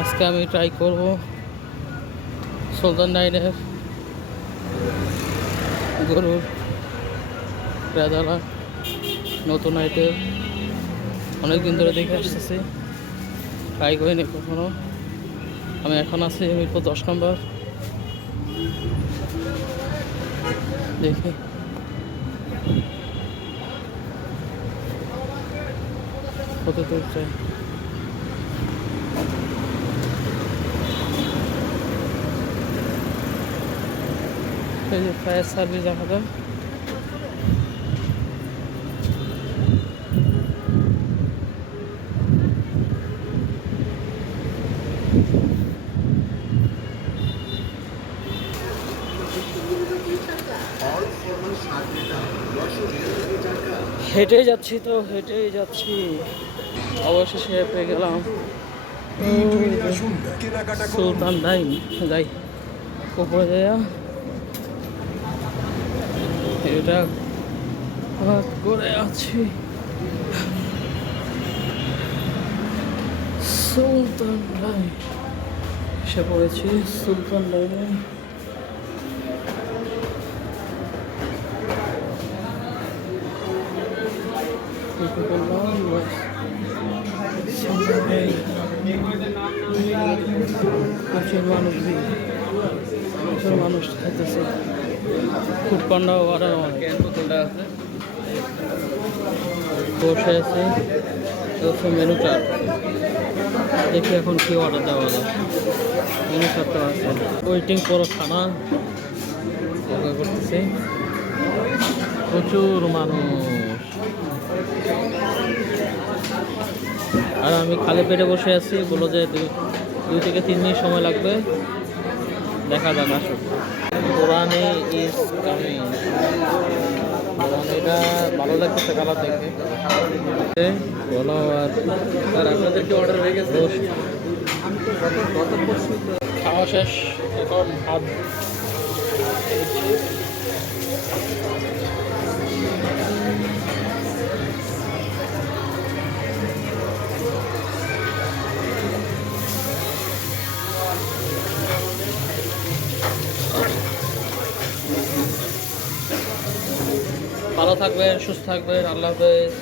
আজকে আমি ট্রাই করব সুলতান ডাইনের গরুর রেজালা নতুন আইটেম। অনেকদিন ধরে দেখে আসতেছি, ট্রাই করিনি কখনো। আমি এখন আছি মিরপুর 10 নম্বর। দেখি কত দূর চাই। এই যে ফায়ার সার্ভিস দেখা যায়। হেঁটেই যাচ্ছি তো হেঁটেই যাচ্ছি, অবশেষে পেয়ে গেলাম সুলতান ডাইন। যাই উপরে যাইয়া এটা করে আছি। সুলতান ডাইন এসে পড়েছি সুলতান ডাইনে। প্রচুর মানুষ প্রচুর মানুষ খাইতেছে। খুব ঠান্ডা অর্ডার বসে আছে। মেনু চার্ট দেখি এখন কি অর্ডার দেওয়া যায়। মেনু চার্টটা আছে, ওয়েটিং ফর খানা করতেছে। প্রচুর মানুষ, আর আমি খালি পেটে বসে আছি। বললো যে 2 থেকে 3 মিনিট সময় লাগবে, দেখা যাক আসুক। কোরআনে ইজ কামিং। এটা ভালো লাগতেছে কালার দেখে। বলো আর আপনাদেরকে অর্ডার হয়ে গেছে। খাওয়া শেষ, এখন ভাত। ভালো থাকবেন, সুস্থ থাকবেন, আল্লাহ হাফেজ।